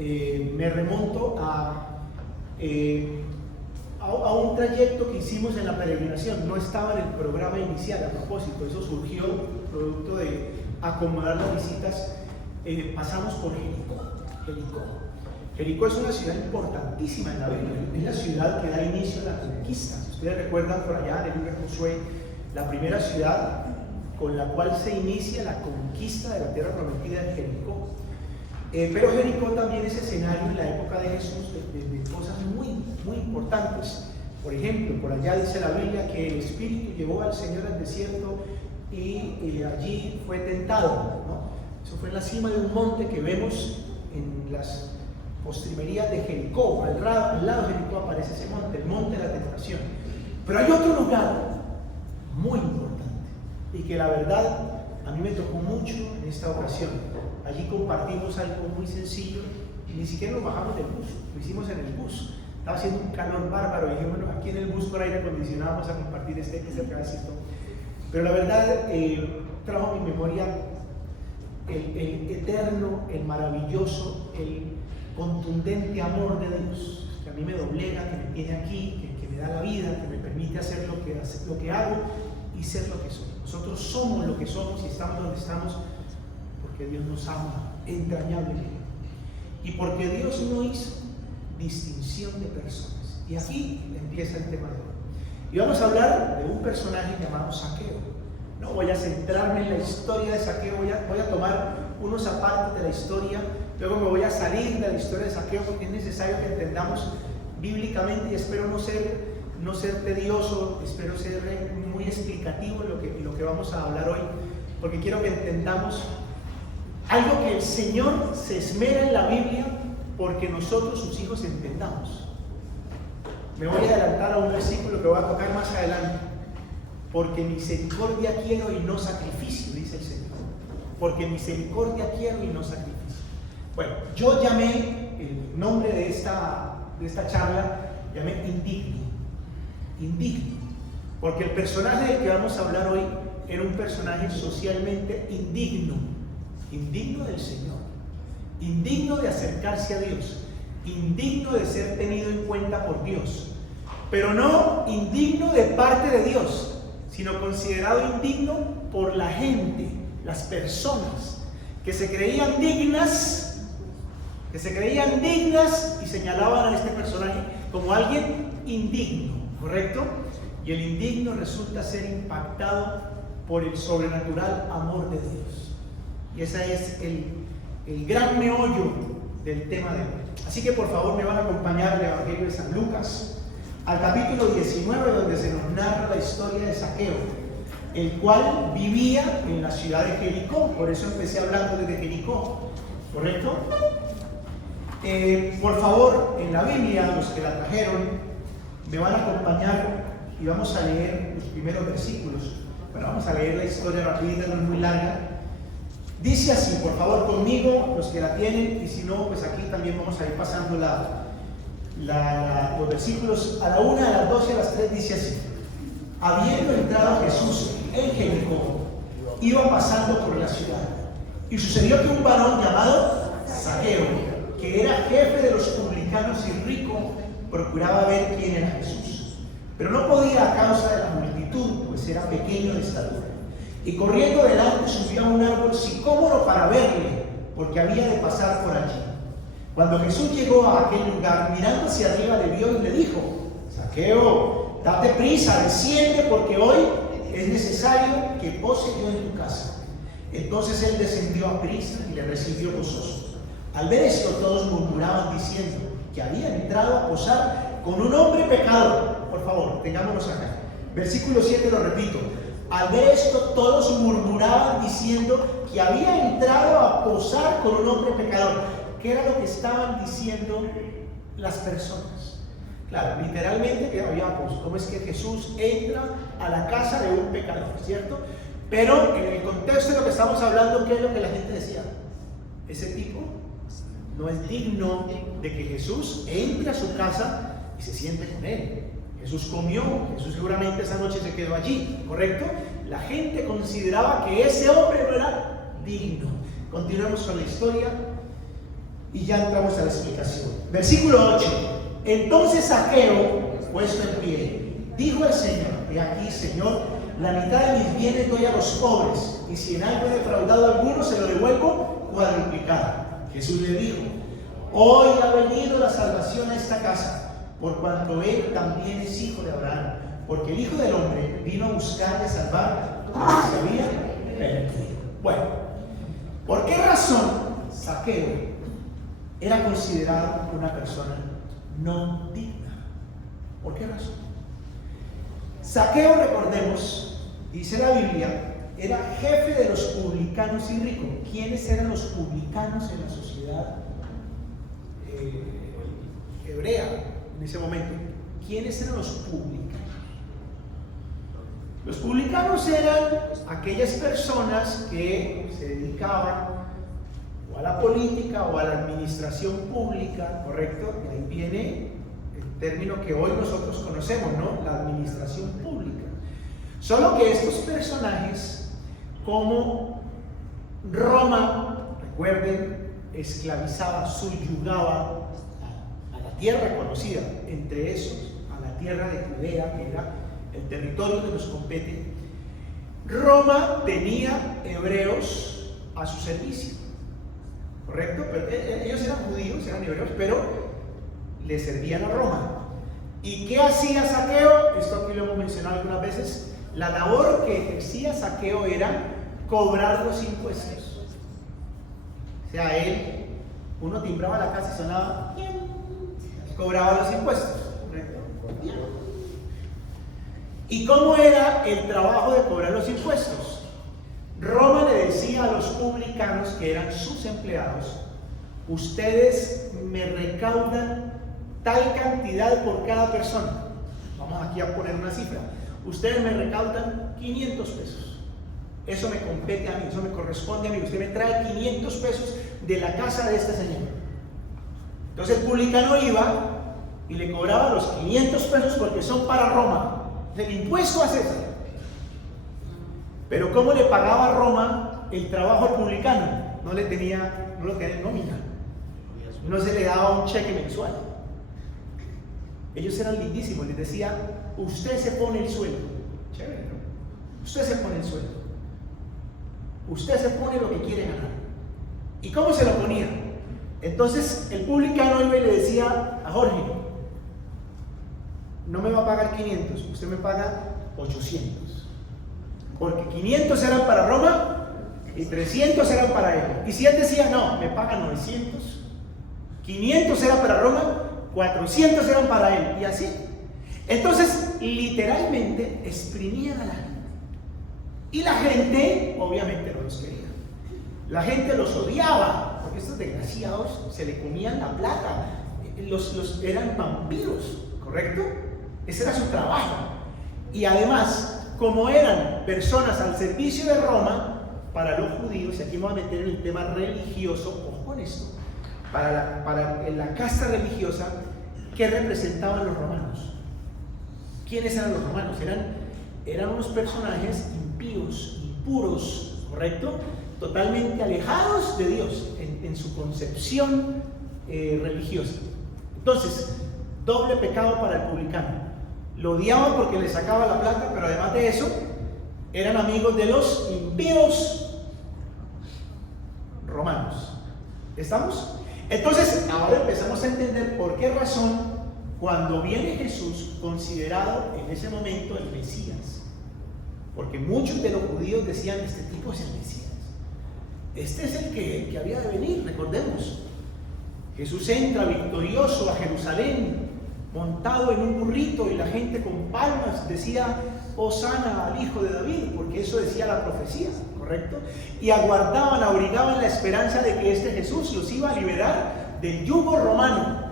Me remonto a un trayecto que hicimos en la peregrinación. No estaba en el programa inicial, a propósito, eso surgió producto de acomodar las visitas. Pasamos por Jericó. Jericó es una ciudad importantísima en la Biblia, es la ciudad que da inicio a la conquista. Si ustedes recuerdan por allá en el libro de Josué, la primera ciudad con la cual se inicia la conquista de la tierra prometida es Jericó. Pero Jericó también es escenario en la época de Jesús de cosas muy importantes. Por ejemplo, por allá dice la Biblia que el Espíritu llevó al Señor al desierto y allí fue tentado, ¿no? Eso fue en la cima de un monte que vemos en las postrimerías de Jericó. Al lado de Jericó aparece ese monte, el monte de la tentación. Pero hay otro lugar muy importante y que la verdad a mí me tocó mucho en esta ocasión. Allí compartimos algo muy sencillo y ni siquiera nos bajamos del bus, lo hicimos en el bus. Estaba haciendo un calor bárbaro y dije, bueno, aquí en el bus con aire acondicionado vamos a compartir este pedacito. Pero la verdad trajo a mi memoria el eterno, el maravilloso, el contundente amor de Dios, que a mí me doblega, que me tiene aquí, que me da la vida, que me permite hacer lo que hago y ser lo que soy. Nosotros somos lo que somos y estamos donde estamos porque Dios nos ama entrañablemente y porque Dios no hizo distinción de personas. Y aquí empieza el tema de hoy. Y vamos a hablar de un personaje llamado Zaqueo. No voy a centrarme en la historia de Zaqueo, voy a tomar unos apartes de la historia, luego me voy a salir de la historia de Zaqueo porque es necesario que entendamos bíblicamente y espero no ser tedioso, espero ser muy explicativo en lo que vamos a hablar hoy, porque quiero que entendamos algo que el Señor se esmera en la Biblia porque nosotros, sus hijos, entendamos. Me voy a adelantar a un versículo que voy a tocar más adelante. Porque misericordia quiero y no sacrificio, dice el Señor. Porque misericordia quiero y no sacrificio. Bueno, yo llamé el nombre de esta charla, llamé indigno. Porque el personaje del que vamos a hablar hoy era un personaje socialmente indigno del Señor, indigno de acercarse a Dios, indigno de ser tenido en cuenta por Dios, pero no indigno de parte de Dios, sino considerado indigno por la gente, las personas que se creían dignas y señalaban a este personaje como alguien indigno, ¿correcto? Y el indigno resulta ser impactado por el sobrenatural amor de Dios. Y ese es el gran meollo del tema de hoy. Así que por favor me van a acompañar al Evangelio de San Lucas, al capítulo 19, donde se nos narra la historia de Zaqueo, el cual vivía en la ciudad de Jericó. Por eso empecé hablando desde Jericó, ¿correcto? Por favor, en la Biblia, los que la trajeron, me van a acompañar y vamos a leer los primeros versículos. Bueno, vamos a leer la historia rapidita, no es muy larga. Dice así, por favor, conmigo, los que la tienen, y si no, pues aquí también vamos a ir pasando los versículos a la 1, a las 2 y a las 3, dice así. Habiendo entrado Jesús en Jericó, iba pasando por la ciudad, y sucedió que un varón llamado Zaqueo, que era jefe de los publicanos y rico, procuraba ver quién era Jesús, pero no podía a causa de la multitud, pues era pequeño de estatura. Y corriendo delante subió a un árbol sicómoro para verle, porque había de pasar por allí. Cuando Jesús llegó a aquel lugar, mirando hacia arriba le vio y le dijo: Zaqueo, date prisa, desciende, porque hoy es necesario que pose yo en tu casa. Entonces él descendió a prisa y le recibió gozoso. Al ver esto, todos murmuraban diciendo que había entrado a posar con un hombre pecador. Por favor, tengámonos acá. Versículo 7 lo repito. Al ver esto, todos murmuraban diciendo que había entrado a posar con un hombre pecador. ¿Qué era lo que estaban diciendo las personas? Claro, literalmente que había posado. ¿Cómo es que Jesús entra a la casa de un pecador, cierto? Pero en el contexto de lo que estamos hablando, ¿qué es lo que la gente decía? Ese tipo no es digno de que Jesús entre a su casa y se siente con él. Jesús comió, Jesús seguramente esa noche se quedó allí, ¿correcto? La gente consideraba que ese hombre no era digno. Continuemos con la historia. y ya entramos a la explicación. Versículo 8. Entonces Zaqueo, puesto en pie, dijo al Señor: he aquí, Señor, la mitad de mis bienes doy a los pobres, y si en algo he defraudado a alguno, se lo devuelvo cuadruplicado. Jesús le dijo: hoy ha venido la salvación a esta casa, por cuanto él también es hijo de Abraham, porque el Hijo del Hombre vino a buscar y a salvar lo que se había perdido. Bueno, ¿por qué razón Zaqueo era considerado una persona no digna? ¿Por qué razón? Zaqueo, recordemos, dice la Biblia, era jefe de los publicanos y ricos. ¿Quiénes eran los publicanos en la sociedad hebrea en ese momento? ¿Quiénes eran los publicanos? Los publicanos eran aquellas personas que se dedicaban o a la política o a la administración pública, ¿correcto? Y ahí viene el término que hoy nosotros conocemos, ¿no? La administración pública. Solo que estos personajes, como Roma, recuerden, esclavizaba, subyugaba a la tierra conocida, entre esos, a la tierra de Judea, que era el territorio que nos compete. Roma tenía hebreos a su servicio, ¿correcto? Pero ellos eran judíos, eran hebreos, pero le servían a Roma. ¿Y qué hacía Zaqueo? Esto aquí lo hemos mencionado algunas veces. La labor que ejercía Zaqueo era cobrar los impuestos. O sea, uno timbraba la casa y sonaba, y cobraba los impuestos, ¿correcto? ¿Y cómo era el trabajo de cobrar los impuestos? Roma le decía a los publicanos, que eran sus empleados: ustedes me recaudan tal cantidad por cada persona. Vamos aquí a poner una cifra. Ustedes me recaudan 500 pesos. Eso me compete a mí, eso me corresponde a mí. Usted me trae 500 pesos de la casa de este señor. Entonces el publicano iba y le cobraba los 500 pesos porque son para Roma. El impuesto a César. Pero ¿cómo le pagaba Roma el trabajo al publicano? No lo tenía en nómina. No se le daba un cheque mensual. Ellos eran lindísimos. Les decía: usted se pone el sueldo. Chévere, ¿no? Usted se pone el sueldo. Usted se pone lo que quiere ganar. ¿Y cómo se lo ponía? Entonces el publicano iba y le decía a Jorge: no me va a pagar 500, usted me paga 800. Porque 500 eran para Roma y 300 eran para él. Y si él decía: no, me paga 900, 500 era para Roma, 400 eran para él. Y así. Entonces, literalmente, exprimían a la gente. Y la gente, obviamente, no los quería. La gente los odiaba, porque estos desgraciados se le comían la plata. Eran vampiros, ¿correcto? Ese era su trabajo. Y además, como eran personas al servicio de Roma, para los judíos, y aquí me voy a meter en el tema religioso, ojo con esto, en la casta religiosa, ¿qué representaban los romanos? ¿Quiénes eran los romanos? Eran unos personajes impíos, impuros, ¿correcto? Totalmente alejados de Dios en su concepción religiosa. Entonces, doble pecado para el publicano. Lo odiaban porque le sacaba la plata, pero además de eso, eran amigos de los impíos romanos. ¿Estamos? Entonces, ahora empezamos a entender por qué razón, cuando viene Jesús, considerado en ese momento el Mesías, porque muchos de los judíos decían: este tipo es el Mesías, este es el que había de venir. Recordemos, Jesús entra victorioso a Jerusalén, montado en un burrito, y la gente con palmas decía: Hosana al Hijo de David, porque eso decía la profecía, ¿correcto? Y aguardaban, abrigaban la esperanza de que este Jesús los iba a liberar del yugo romano.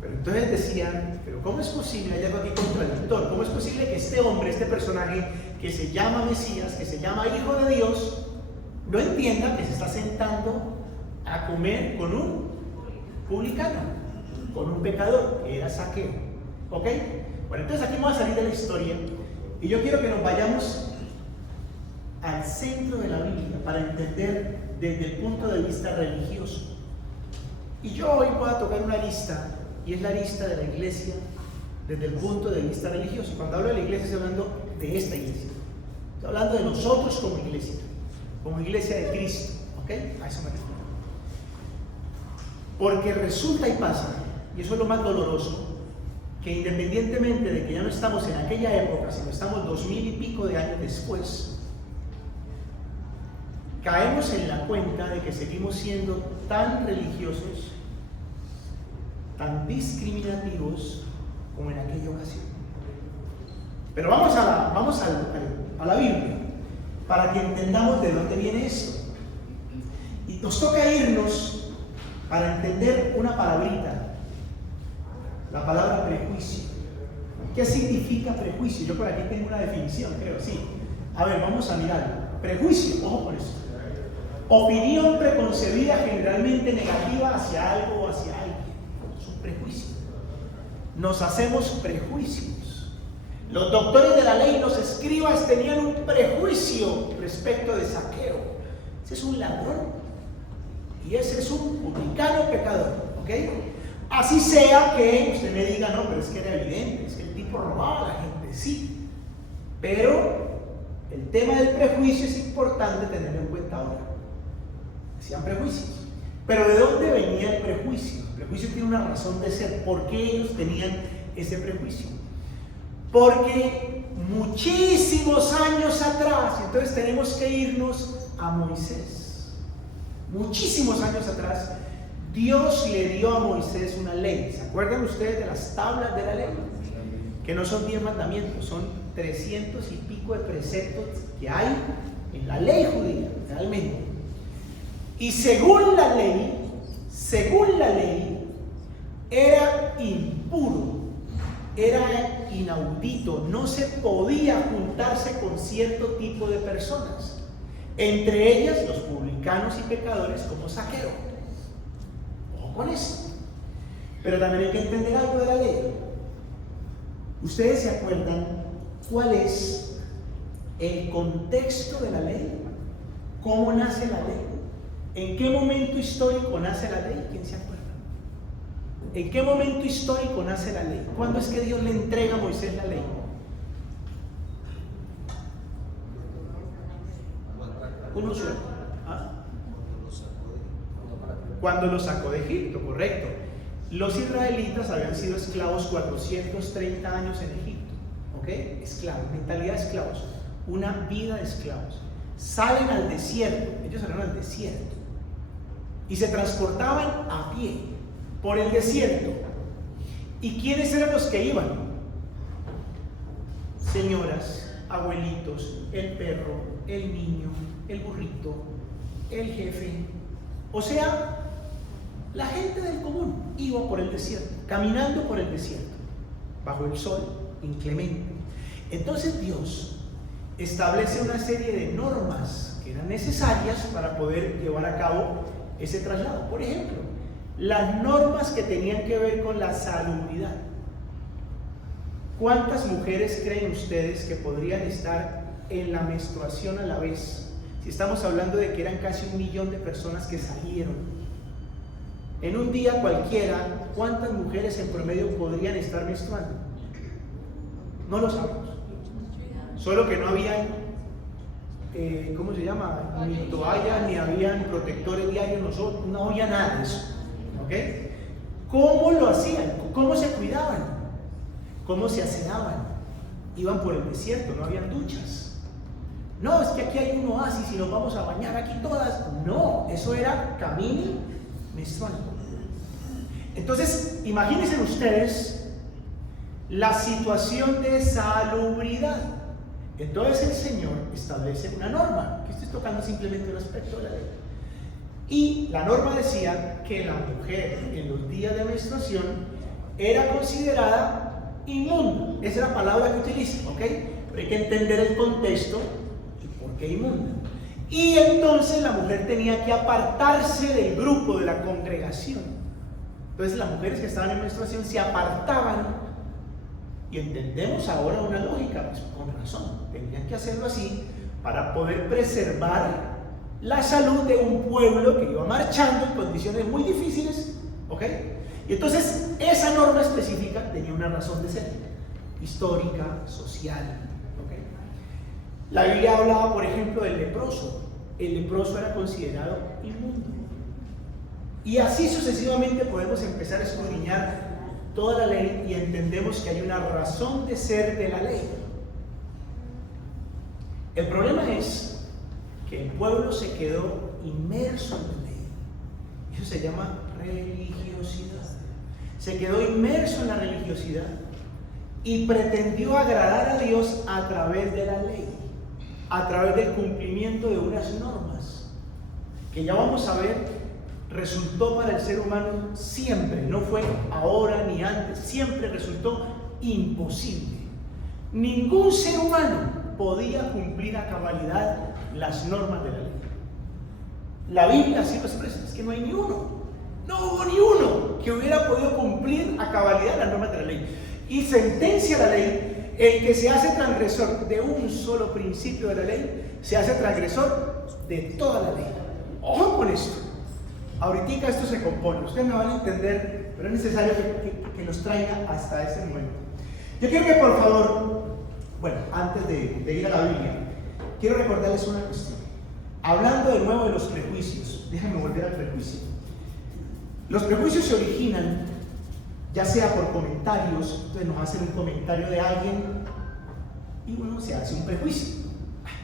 Pero entonces decían: pero ¿cómo es posible? Hay algo aquí contradictorio. ¿Cómo es posible que este hombre, este personaje que se llama Mesías, que se llama Hijo de Dios, no entienda que se está sentando a comer con un publicano, con un pecador, que era Zaqueo? ¿Ok? Bueno, entonces aquí vamos a salir de la historia, y yo quiero que nos vayamos al centro de la Biblia para entender desde el punto de vista religioso. Y yo hoy voy a tocar una lista, y es la lista de la iglesia desde el punto de vista religioso. Cuando hablo de la iglesia, estoy hablando de esta iglesia. Estoy hablando de nosotros como iglesia de Cristo. ¿Ok? A eso me refiero. Porque resulta y pasa, y eso es lo más doloroso, que independientemente de que ya no estamos en aquella época, sino estamos 2000 y pico de años después, caemos en la cuenta de que seguimos siendo tan religiosos, tan discriminativos como en aquella ocasión. Pero vamos a la Biblia para que entendamos de dónde viene esto. Y nos toca irnos para entender una palabrita, la palabra prejuicio. ¿Qué significa prejuicio? Yo por aquí tengo una definición, creo, sí. A ver, vamos a mirar. Prejuicio, ojo con eso. Opinión preconcebida generalmente negativa hacia algo o hacia alguien. Es un prejuicio. Nos hacemos prejuicios. Los doctores de la ley, los escribas, tenían un prejuicio respecto de Zaqueo. Ese es un ladrón y ese es un publicano pecador, ¿ok? Así sea que usted me diga, no, pero es que era evidente, es que el tipo robaba a la gente, sí. Pero el tema del prejuicio es importante tenerlo en cuenta ahora. Hacían prejuicios. Pero ¿de dónde venía el prejuicio? El prejuicio tiene una razón de ser. ¿Por qué ellos tenían ese prejuicio? Porque muchísimos años atrás, entonces tenemos que irnos a Moisés. Muchísimos años atrás, Dios le dio a Moisés una ley. ¿Se acuerdan ustedes de las tablas de la ley? Que no son 10 mandamientos, son 300 y pico de preceptos que hay en la ley judía, realmente. Y según la ley, era impuro, era inaudito, no se podía juntarse con cierto tipo de personas, entre ellas los publicanos y pecadores como Zaqueo. Ojo con eso. Pero también hay que entender algo de la ley. ¿Ustedes se acuerdan cuál es el contexto de la ley? ¿Cómo nace la ley? ¿En qué momento histórico nace la ley? ¿Quién se acuerda? ¿En qué momento histórico nace la ley? ¿Cuándo es que Dios le entrega a Moisés la ley? Uno solo. ¿Ah? Cuando lo sacó de Egipto, correcto. Los israelitas habían sido esclavos 430 años en Egipto. ¿Ok? Esclavos, mentalidad de esclavos. Una vida de esclavos. Salen al desierto, ellos salieron al desierto. Y se transportaban a pie por el desierto. ¿Y quiénes eran los que iban? Señoras, abuelitos, el perro, el niño, el burrito, el jefe. O sea, la gente del común iba por el desierto, caminando por el desierto, bajo el sol inclemente. Entonces Dios establece una serie de normas que eran necesarias para poder llevar a cabo ese traslado. Por ejemplo, las normas que tenían que ver con la salubridad. ¿Cuántas mujeres creen ustedes que podrían estar en la menstruación a la vez? Si estamos hablando de que eran casi 1 millón de personas que salieron. En un día cualquiera, ¿cuántas mujeres en promedio podrían estar menstruando? No lo sabemos. Solo que no habían, ¿cómo se llama? Ni toallas, ni habían protectores diarios, no había nada de eso. ¿Ok? ¿Cómo lo hacían? ¿Cómo se cuidaban? ¿Cómo se aseaban? Iban por el desierto, no habían duchas. No, es que aquí hay un oasis y nos vamos a bañar aquí todas. No, eso era camino menstrual. Entonces, imagínense ustedes la situación de salubridad. Entonces el Señor establece una norma, que estoy tocando simplemente un aspecto de la ley. Y la norma decía que la mujer en los días de menstruación era considerada inmunda. Esa es la palabra que utiliza, ¿ok? Pero hay que entender el contexto y por qué inmunda. Y entonces la mujer tenía que apartarse del grupo, de la congregación. Entonces las mujeres que estaban en menstruación se apartaban. Y entendemos ahora una lógica, pues con razón, tenían que hacerlo así para poder preservar la salud de un pueblo que iba marchando en condiciones muy difíciles ¿Ok? Y entonces esa norma específica tenía una razón de ser, histórica, social. ¿Ok? La Biblia hablaba, por ejemplo, del leproso. El leproso era considerado inmundo. Y así sucesivamente podemos empezar a escudriñar toda la ley y entendemos que hay una razón de ser de la ley. El problema es que el pueblo se quedó inmerso en la ley. Eso se llama religiosidad. Se quedó inmerso en la religiosidad y pretendió agradar a Dios a través de la ley, a través del cumplimiento de unas normas, que ya vamos a ver, resultó para el ser humano siempre, no fue ahora ni antes, siempre resultó imposible. Ningún ser humano podía cumplir a cabalidad las normas de la ley. La Biblia así lo expresa, es que no hay ni uno, no hubo ni uno que hubiera podido cumplir a cabalidad las normas de la ley. Y sentencia la ley: el que se hace transgresor de un solo principio de la ley, se hace transgresor de toda la ley. Ojo con esto. Ahorita esto se compone, ustedes me van a entender, pero es necesario que los traiga hasta ese momento. Yo quiero que por favor, bueno, antes de ir a la Biblia, quiero recordarles una cuestión. Hablando de nuevo de los prejuicios, déjenme volver al prejuicio. Los prejuicios se originan ya sea por comentarios, entonces nos hacen un comentario de alguien y uno se hace un prejuicio.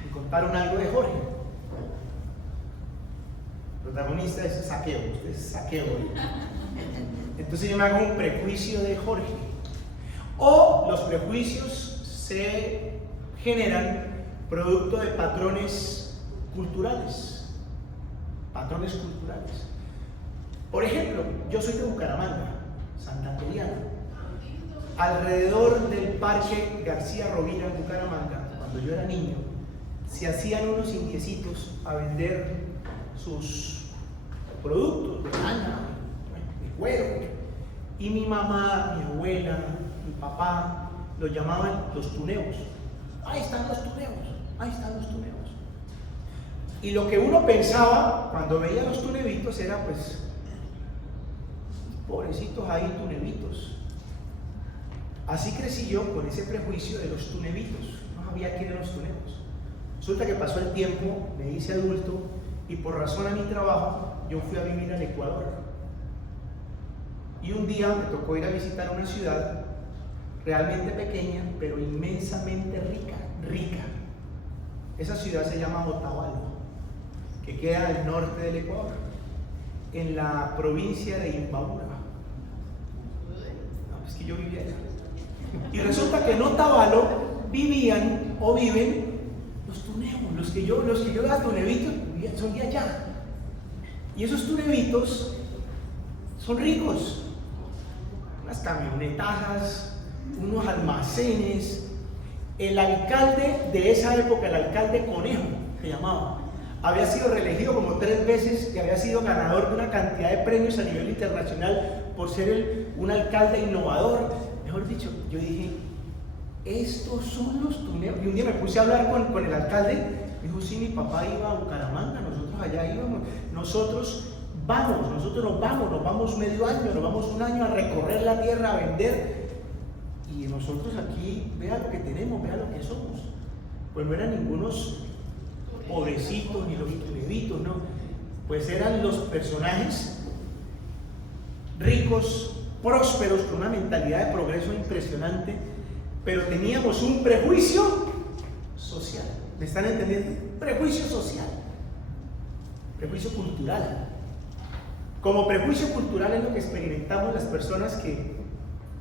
Me contaron algo de Jorge. El protagonista es Saqueo, usted es Saqueo. Entonces yo me hago un prejuicio de Jorge. O los prejuicios se generan producto de patrones culturales. Patrones culturales. Por ejemplo, yo soy de Bucaramanga, santanderiano. Alrededor del Parque García Rovira en Bucaramanga, cuando yo era niño, se hacían unos indiecitos a vender sus productos de lana, de cuero. Y mi mamá, mi abuela, mi papá los llamaban los tuneos. Ahí están los tuneos, ahí están los tuneos. Y lo que uno pensaba cuando veía los tunevitos era, pues, pobrecitos ahí tunevitos. Así crecí yo con ese prejuicio de los tunevitos. No sabía quién eran los tuneos. Resulta que pasó el tiempo, me hice adulto y por razón a mi trabajo yo fui a vivir al Ecuador. Y un día me tocó ir a visitar una ciudad realmente pequeña, pero inmensamente rica. Esa ciudad se llama Otavalo, que queda al norte del Ecuador, en la provincia de Imbabura. No, es que yo vivía allá. Y resulta que en Otavalo vivían o viven los tuneos, los que yo era tunevitos, son de allá. Y esos tunevitos son ricos. Unas camionetazas, unos almacenes. El alcalde de esa época, el alcalde Conejo, se llamaba, había sido reelegido como 3 veces y había sido ganador de una cantidad de premios a nivel internacional por ser un alcalde innovador. Mejor dicho, yo dije, estos son los tuneos. Y un día me puse a hablar con el alcalde. Me dijo, sí, mi papá iba a Bucaramanga, nosotros allá íbamos, nosotros nos vamos medio año, nos vamos un año a recorrer la tierra, a vender. Y nosotros aquí, vea lo que tenemos, vea lo que somos. Pues no eran ningunos pobrecitos ni los tunevitos, no. Pues eran los personajes ricos, prósperos, con una mentalidad de progreso impresionante, pero teníamos un prejuicio social. ¿Me están entendiendo? Prejuicio social, prejuicio cultural. Como prejuicio cultural es lo que experimentamos las personas que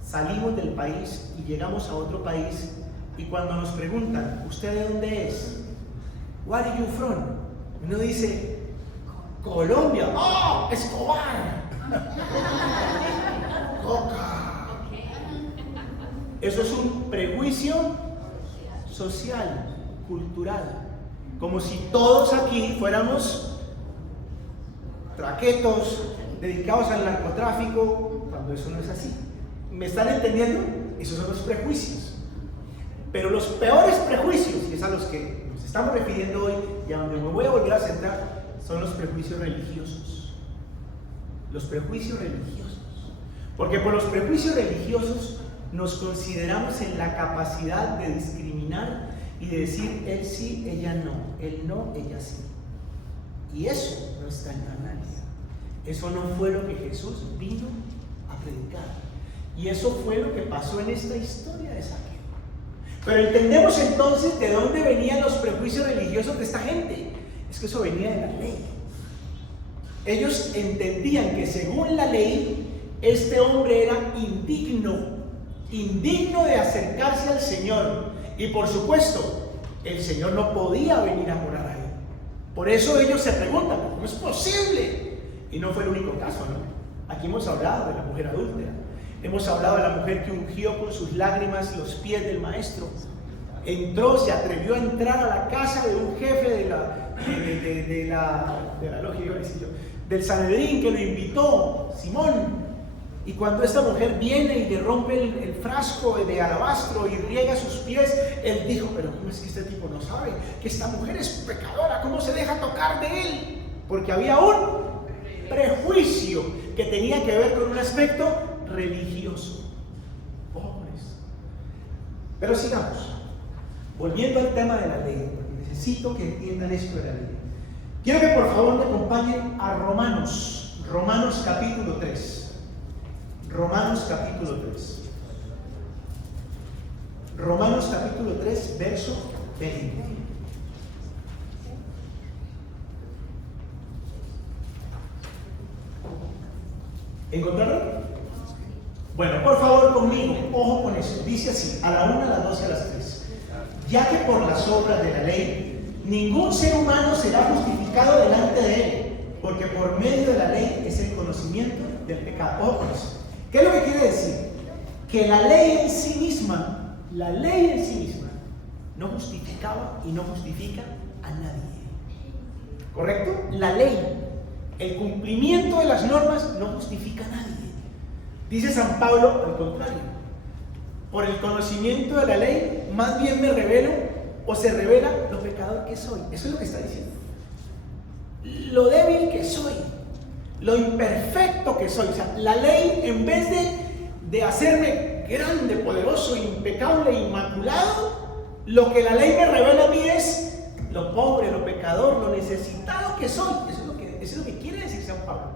salimos del país y llegamos a otro país, y cuando nos preguntan, ¿usted de dónde es? Where are you from? Uno dice, Colombia. ¡Oh! Escobar. Coca. Eso es un prejuicio social, cultural. Como si todos aquí fuéramos traquetos dedicados al narcotráfico, cuando eso no es así. ¿Me están entendiendo? Esos son los prejuicios. Pero los peores prejuicios, y es a los que nos estamos refiriendo hoy y a donde me voy a volver a centrar, son los prejuicios religiosos. Los prejuicios religiosos. Porque por los prejuicios religiosos nos consideramos en la capacidad de discriminar y de decir él sí, ella no, él no, ella sí. Y eso no está en la Biblia. Eso no fue lo que Jesús vino a predicar. Y eso fue lo que pasó en esta historia de Saqueo. Pero entendemos entonces de dónde venían los prejuicios religiosos de esta gente. Es que eso venía de la ley. Ellos entendían que según la ley, este hombre era indigno de acercarse al Señor. Y por supuesto, el Señor no podía venir a morar a él. Por eso ellos se preguntan, ¿cómo es posible? Y no fue el único caso, ¿no? Aquí hemos hablado de la mujer adúltera. Hemos hablado de la mujer que ungió con sus lágrimas los pies del maestro. Entró, se atrevió a entrar a la casa de un jefe de la logia, iba a decir yo, del Sanedrín, que lo invitó, Simón. Y cuando esta mujer viene y le rompe el frasco de alabastro y riega sus pies, él dijo, pero ¿cómo es que este tipo no sabe que esta mujer es pecadora? ¿Cómo se deja tocar de él? Porque había un prejuicio que tenía que ver con un aspecto religioso. Pobres. Pero sigamos. Volviendo al tema de la ley, porque necesito que entiendan esto de la ley. Quiero que por favor me acompañen a Romanos capítulo 3. Romanos capítulo 3. Romanos capítulo 3, verso 20. ¿Encontraron? Bueno, por favor conmigo, ojo con eso. Dice así, a la 1, a las 2 y a las 3. Ya que por las obras de la ley, ningún ser humano será justificado delante de él, porque por medio de la ley es el conocimiento del pecado. Ojo con eso. ¿Qué es lo que quiere decir? Que la ley en sí misma, no justificaba y no justifica a nadie. ¿Correcto? La ley, el cumplimiento de las normas no justifica a nadie. Dice San Pablo, al contrario, por el conocimiento de la ley, más bien me revelo o se revela lo pecador que soy. Eso es lo que está diciendo. Lo débil que soy, lo imperfecto que soy. O sea, la ley, en vez de hacerme grande, poderoso, impecable, inmaculado, lo que la ley me revela a mí es lo pobre, lo pecador, lo necesitado que soy. Eso es lo que quiere decir San Pablo.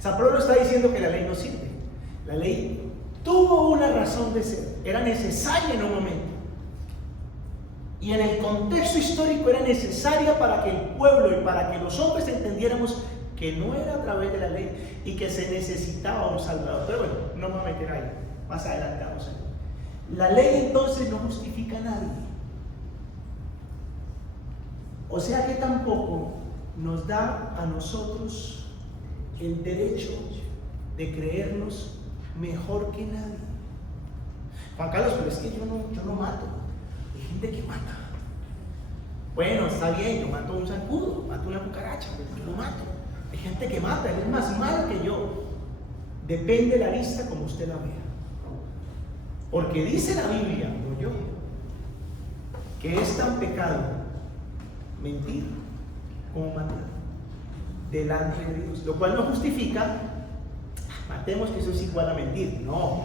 San Pablo no está diciendo que la ley no sirve. La ley tuvo una razón de ser, era necesaria en un momento. Y en el contexto histórico era necesaria para que el pueblo y para que los hombres entendiéramos que no era a través de la ley y que se necesitaba un salvador. Pero bueno, no me voy a meter ahí, más adelante vamos a ver. La ley entonces no justifica a nadie. O sea que tampoco nos da a nosotros el derecho de creernos mejor que nadie. Juan Carlos, pero es que yo no mato. Hay gente que mata. Bueno, está bien, yo mato un zancudo, mato una cucaracha, pero yo no mato. Hay gente que mata, él es más malo que yo. Depende de la lista como usted la vea. Porque dice la Biblia, no yo, que es tan pecado mentir como matar delante de Dios. Lo cual no justifica, matemos que eso es igual a mentir. No.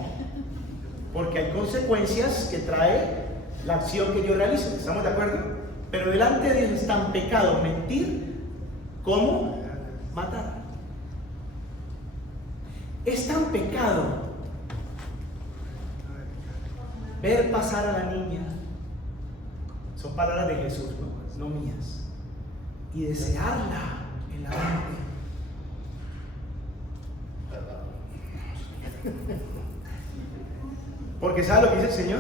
Porque hay consecuencias que trae la acción que yo realizo. ¿Estamos de acuerdo? Pero delante de Dios es tan pecado mentir como matar. Es tan pecado ver pasar a la niña, son palabras de Jesús, no mías, y desearla en la mente. Porque ¿sabe lo que dice el Señor?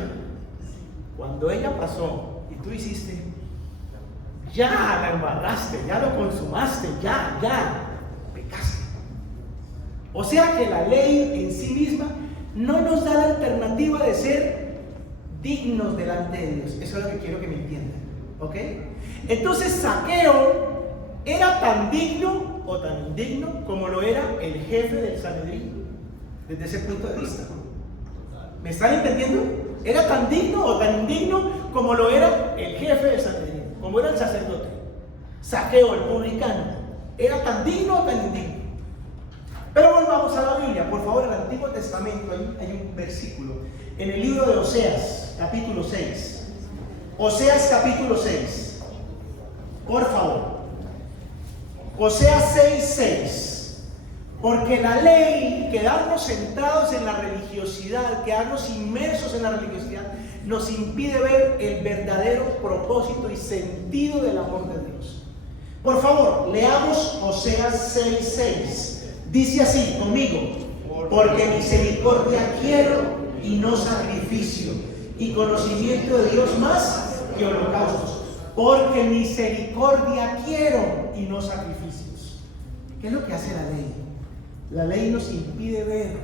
Cuando ella pasó y tú hiciste, ya la embarraste, ya lo consumaste, ya, pecaste. O sea que la ley en sí misma no nos da la alternativa de ser dignos delante de Dios. Eso es lo que quiero que me entiendan, ¿ok? Entonces Saqueo era tan digno o tan indigno como lo era el jefe del Sanedrín, desde ese punto de vista. ¿Me están entendiendo? Era tan digno o tan indigno como lo era el jefe del Sanedrín, como era el sacerdote. Saqueo, el publicano, era tan digno o tan indigno. Pero volvamos a la Biblia, por favor, al Antiguo Testamento hay un versículo. En el libro de Oseas, capítulo 6. Oseas, capítulo 6. Por favor. Oseas 6:6. Porque la ley, quedarnos centrados en la religiosidad, quedarnos inmersos en la religiosidad, nos impide ver el verdadero propósito y sentido del amor de Dios. Por favor, leamos Oseas 6:6. Dice así conmigo: porque misericordia quiero y no sacrificio, y conocimiento de Dios más que holocaustos. Porque misericordia quiero y no sacrificios. ¿Qué es lo que hace la ley? La ley nos impide ver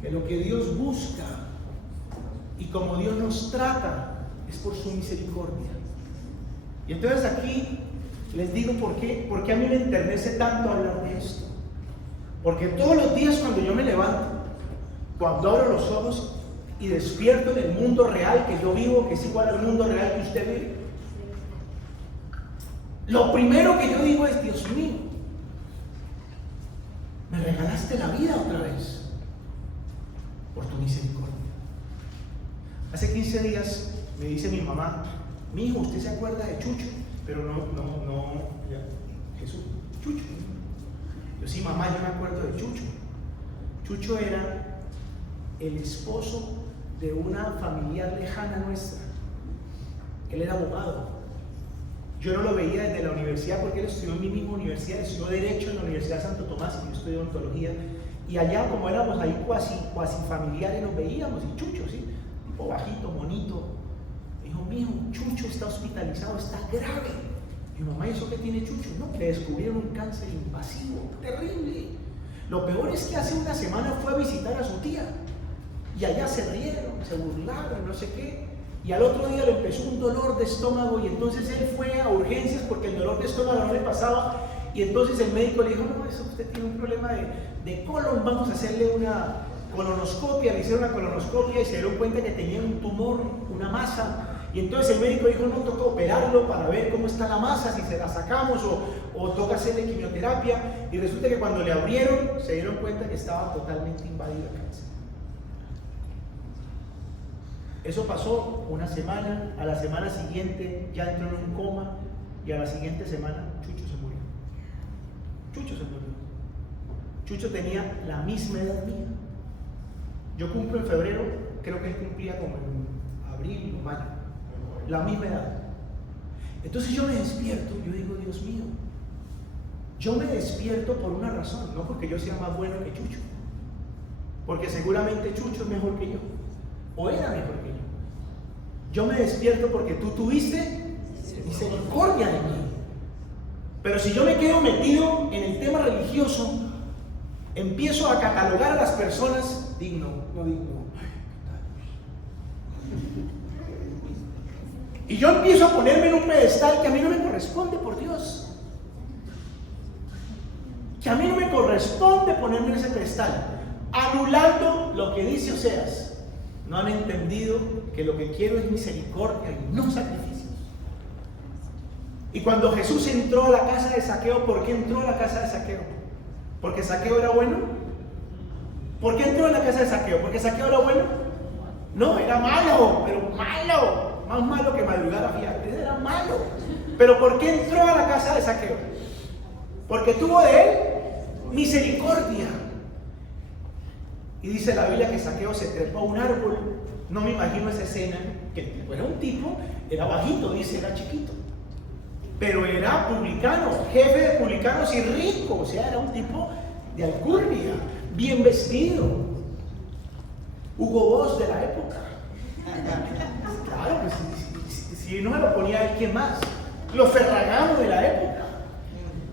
que lo que Dios busca y como Dios nos trata es por su misericordia. Y entonces aquí les digo por qué a mí me enternece tanto hablar de esto. Porque todos los días cuando yo me levanto, cuando abro los ojos y despierto en el mundo real que yo vivo, que es igual al mundo real que usted vive, lo primero que yo digo es: Dios mío, me regalaste la vida otra vez por tu misericordia. Hace 15 días me dice mi mamá: mi hijo, ¿usted se acuerda de Chucho? Pero no, Jesús, Chucho. Yo: sí, mamá, yo me acuerdo de Chucho. Chucho era el esposo de una familiar lejana nuestra. Él era abogado. Yo no lo veía desde la universidad porque él estudió en mi misma universidad, estudió Derecho en la Universidad de Santo Tomás y yo estudié Ontología. Y allá, como éramos ahí cuasi familiares, nos veíamos. Y Chucho, sí, tipo bajito, bonito. Dijo: mijo, Chucho está hospitalizado, está grave. Y mamá: ¿y eso qué tiene Chucho? No, le descubrieron un cáncer invasivo, terrible. Lo peor es que hace una semana fue a visitar a su tía. Y allá se rieron, se burlaron, no sé qué. Y al otro día le empezó un dolor de estómago y entonces él fue a urgencias porque el dolor de estómago no le pasaba. Y entonces el médico le dijo: no, eso usted tiene un problema de colon, vamos a hacerle una colonoscopia. Le hicieron una colonoscopia y se dieron cuenta que tenía un tumor, una masa. Y entonces el médico dijo: no, toca operarlo para ver cómo está la masa, si se la sacamos o toca hacerle quimioterapia. Y resulta que cuando le abrieron se dieron cuenta que estaba totalmente invadido el cáncer. Eso pasó una semana, a la semana siguiente ya entró en un coma y a la siguiente semana Chucho se murió. Chucho se murió. Chucho tenía la misma edad mía. Yo cumplo en febrero, creo que él cumplía como en abril o mayo. La misma edad. Entonces yo me despierto, yo digo: Dios mío, yo me despierto por una razón, no porque yo sea más bueno que Chucho, porque seguramente Chucho es mejor que yo, o era mejor que yo. Yo me despierto porque tú tuviste misericordia de mí. Pero si yo me quedo metido en el tema religioso, empiezo a catalogar a las personas: digno, no digno. Y yo empiezo a ponerme en un pedestal que a mí no me corresponde, por Dios. Que a mí no me corresponde ponerme en ese pedestal. Anulando lo que dice Oseas. No han entendido que lo que quiero es misericordia y no sacrificios. Y cuando Jesús entró a la casa de Zaqueo, ¿por qué entró a la casa de Zaqueo? ¿Porque Zaqueo era bueno? ¿Por qué entró a la casa de Zaqueo? ¿Porque Zaqueo era bueno? No, era malo, pero malo. Más malo que madrugar a fiar, era malo. Pero ¿por qué entró a la casa de Zaqueo? Porque tuvo de él misericordia. Y dice la Biblia que Zaqueo se trepó a un árbol. No me imagino esa escena, que el tipo era un tipo, era bajito, dice, era chiquito, pero era publicano, jefe de publicanos y rico. O sea, era un tipo de alcurnia, bien vestido, Hugo Boss de la época. Claro, pues si no me lo ponía él, ¿quién más? Los Ferragamo de la época,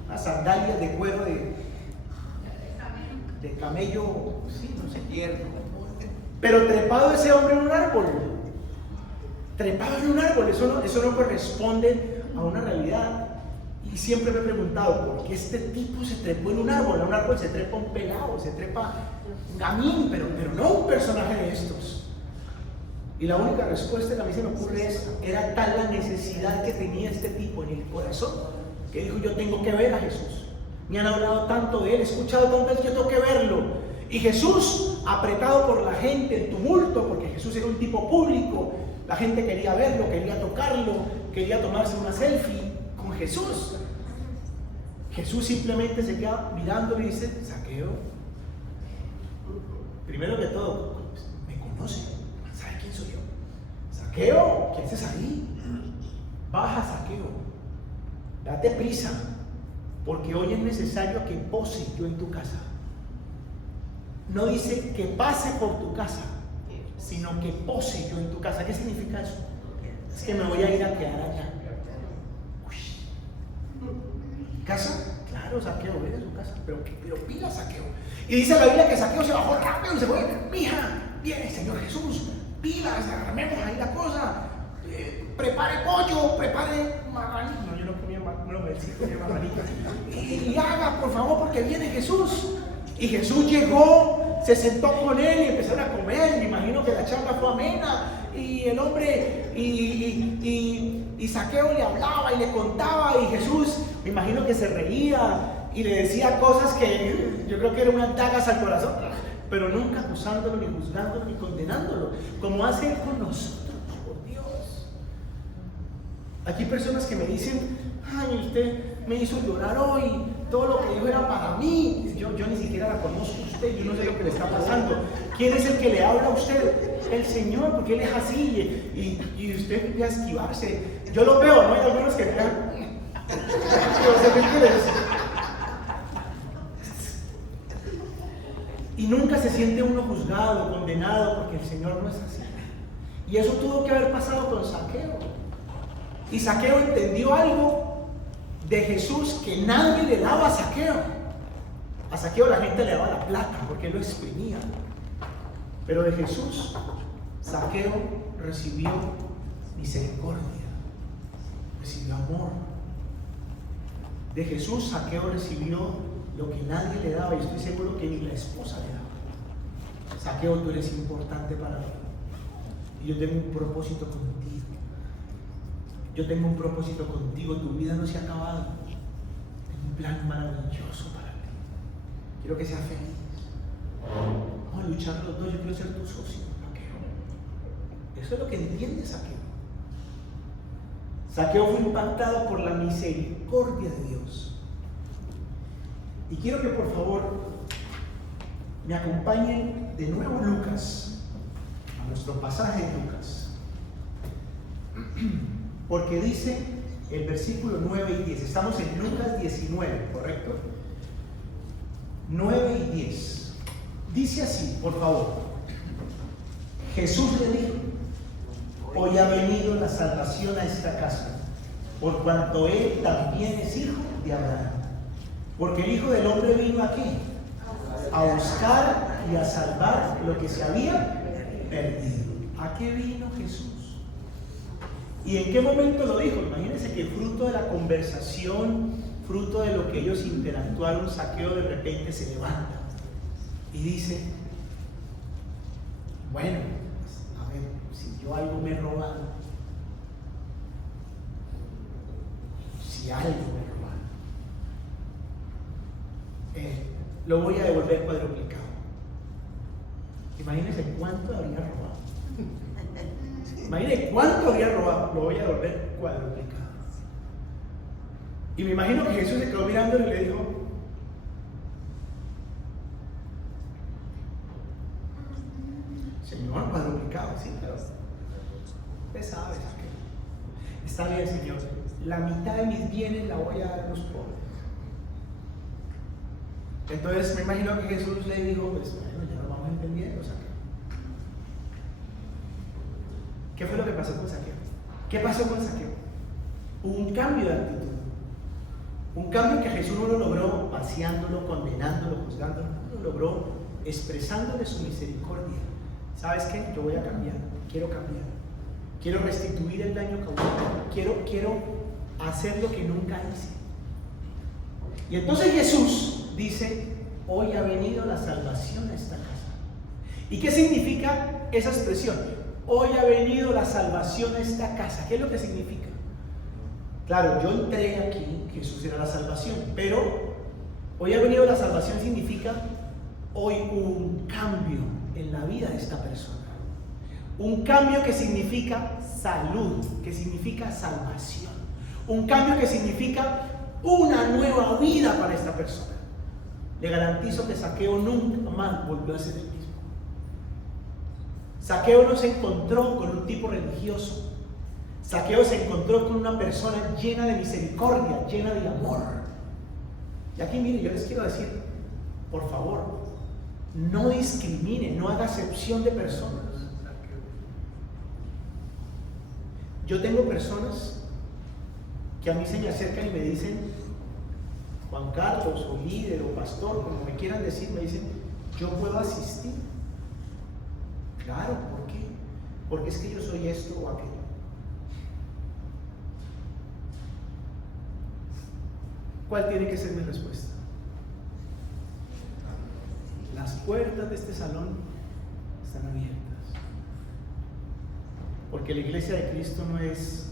las sandalias de cuero de camello, sí, no sé, hierro. Pero trepado ese hombre en un árbol, trepado en un árbol, eso no corresponde a una realidad. Y siempre me he preguntado, ¿por qué este tipo se trepó en un árbol? A un árbol se trepa un pelado, se trepa un gamín, pero no un personaje de estos. Y la única respuesta que a mí se me ocurre es: era tal la necesidad que tenía este tipo en el corazón, que dijo: yo tengo que ver a Jesús. me han hablado tanto de él, he escuchado tanto de él que yo tengo que verlo. Y Jesús, apretado por la gente, el tumulto, porque Jesús era un tipo público, la gente quería verlo, quería tocarlo, quería tomarse una selfie con Jesús. Jesús simplemente se queda mirándolo y dice: Zaqueo, primero que todo, me conoce, ¿sabe quién soy yo? Zaqueo, ¿qué haces ahí? Baja, Zaqueo, date prisa, porque hoy es necesario que pose yo en tu casa. No dice que pase por tu casa, sino que pose yo en tu casa. ¿Qué significa eso? Es que me voy a ir a quedar allá. ¿Casa? Claro, Zaqueo, ven a su casa, pero pila Zaqueo. Y dice la Biblia que Zaqueo se bajó rápido y se fue: mija, viene el Señor Jesús, pilas, armemos ahí la cosa, prepare pollo, prepare marranito. No, yo no comía marranito. Y haga, por favor, porque viene Jesús. Y Jesús llegó, se sentó con él y empezaron a comer. Me imagino que la charla fue amena. Y el hombre, y Zaqueo le hablaba y le contaba, y Jesús, me imagino que se reía y le decía cosas que yo creo que eran unas dagas al corazón, pero nunca acusándolo, ni juzgándolo, ni condenándolo, como hace él con nosotros, por Dios. Aquí hay personas que me dicen: ay, usted me hizo llorar hoy, todo lo que dijo era para mí. Yo ni siquiera la conozco a usted, yo no sé lo que le está pasando. ¿Quién es el que le habla a usted? El Señor, porque Él es así, y usted empieza a esquivarse. Yo lo veo, ¿no? Hay algunos que vean. Y nunca se siente uno juzgado, condenado, porque el Señor no es así. Y eso tuvo que haber pasado con Zaqueo. Y Zaqueo entendió algo de Jesús que nadie le daba a Zaqueo. A Zaqueo la gente le daba la plata porque él lo exprimía. Pero de Jesús, Zaqueo recibió misericordia, recibió amor. De Jesús, Zaqueo recibió lo que nadie le daba, y estoy seguro que ni la esposa le daba. Zaqueo, tú eres importante para mí. Y yo tengo un propósito contigo. Yo tengo un propósito contigo. Tu vida no se ha acabado. Tengo un plan maravilloso para ti. Quiero que seas feliz. Vamos a luchar los dos. Yo quiero ser tu socio, Zaqueo. Eso es lo que entiende Zaqueo. Zaqueo fue impactado por la misericordia de Dios. Y quiero que por favor me acompañen de nuevo a Lucas, a nuestro pasaje de Lucas. Porque dice el versículo 9 y 10. Estamos en Lucas 19, ¿correcto? 9 y 10. Dice así, por favor. Jesús le dijo: hoy ha venido la salvación a esta casa, por cuanto él también es hijo de Abraham. Porque el Hijo del Hombre vino aquí a buscar y a salvar lo que se había perdido. ¿A qué vino Jesús? ¿Y en qué momento lo dijo? Imagínense que fruto de la conversación, fruto de lo que ellos interactuaron, Zaqueo de repente se levanta y dice: bueno, a ver, si yo algo me he robado, si algo me he robado, lo voy a devolver cuadruplicado. Imagínense cuánto habría robado. Imagínense cuánto habría robado, lo voy a devolver cuadruplicado. Y me imagino que Jesús se quedó mirándolo y le dijo: Señor, cuadruplicado, sí, pero usted sabe que está bien, Señor, la mitad de mis bienes la voy a dar a los pobres. Entonces me imagino que Jesús le dijo: pues bueno, ya lo vamos entendiendo, Zaqueo. ¿Qué fue lo que pasó con Zaqueo? ¿Qué pasó con Zaqueo? Hubo un cambio de actitud. Un cambio que Jesús no lo logró paseándolo, condenándolo, juzgándolo. No lo logró expresándole su misericordia. ¿Sabes qué? Yo voy a cambiar. Quiero cambiar. Quiero restituir el daño causado. Quiero hacer lo que nunca hice. Y entonces Jesús dice: hoy ha venido la salvación a esta casa. ¿Y qué significa esa expresión? Hoy ha venido la salvación a esta casa. ¿Qué es lo que significa? Claro, yo entré aquí, Jesús era la salvación, pero Hoy ha venido la salvación significa hoy un cambio en la vida de esta persona. Un cambio que significa salud, que significa salvación. Un cambio que significa una nueva vida para esta persona. Le garantizo que Zaqueo nunca más volvió a ser el mismo. Zaqueo no se encontró con un tipo religioso. Zaqueo se encontró con una persona llena de misericordia, llena de amor. Y aquí, mire, yo les quiero decir, por favor, no discrimine, no haga acepción de personas. Yo tengo personas que a mí se me acercan y me dicen, Juan Carlos, o líder, o pastor, como me quieran decir, me dicen, yo puedo asistir. Claro, ¿por qué? Porque es que yo soy esto o aquello. ¿Cuál tiene que ser mi respuesta? Las puertas de este salón están abiertas. Porque la iglesia de Cristo no es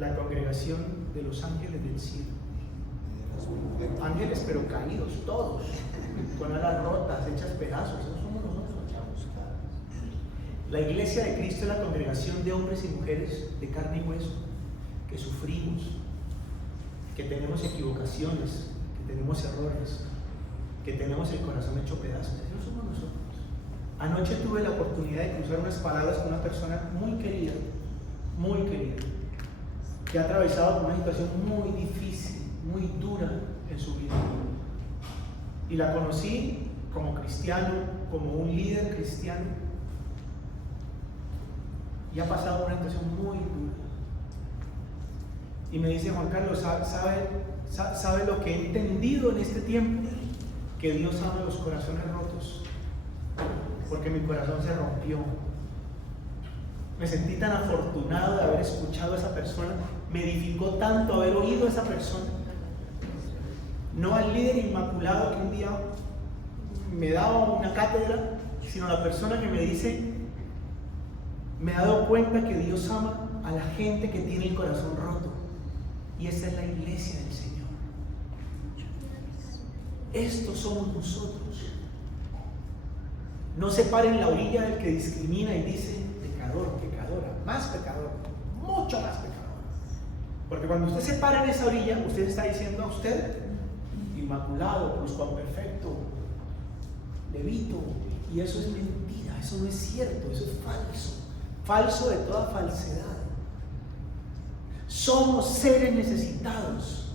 la congregación de los ángeles del cielo. Ángeles pero caídos, todos, con alas rotas, hechas pedazos. Esos somos nosotros, chavos. La iglesia de Cristo es la congregación de hombres y mujeres de carne y hueso, que sufrimos, que tenemos equivocaciones, que tenemos errores, que tenemos el corazón hecho pedazos. Esos somos nosotros. Anoche tuve la oportunidad de cruzar unas palabras con una persona muy querida, que ha atravesado por una situación muy difícil, muy dura en su vida. Y la conocí como cristiano, como un líder cristiano, y ha pasado una situación muy dura. Y me dice, Juan Carlos, ¿sabe lo que he entendido en este tiempo? Que Dios ama los corazones rotos, porque mi corazón se rompió. Me sentí tan afortunado de haber escuchado a esa persona, me edificó tanto haber oído a esa persona, no al líder inmaculado que un día me daba una cátedra, sino a la persona que me dice, me he dado cuenta que Dios ama a la gente que tiene el corazón roto, y esa es la iglesia del Señor. Estos somos nosotros. No se pare en la orilla del que discrimina y dice pecador, pecadora, más pecador, mucho más pecador. Porque cuando usted se para en esa orilla, usted está diciendo a usted inmaculado, perfecto, levito, y eso es mentira, eso no es cierto, eso es falso, falso de toda falsedad. Somos seres necesitados.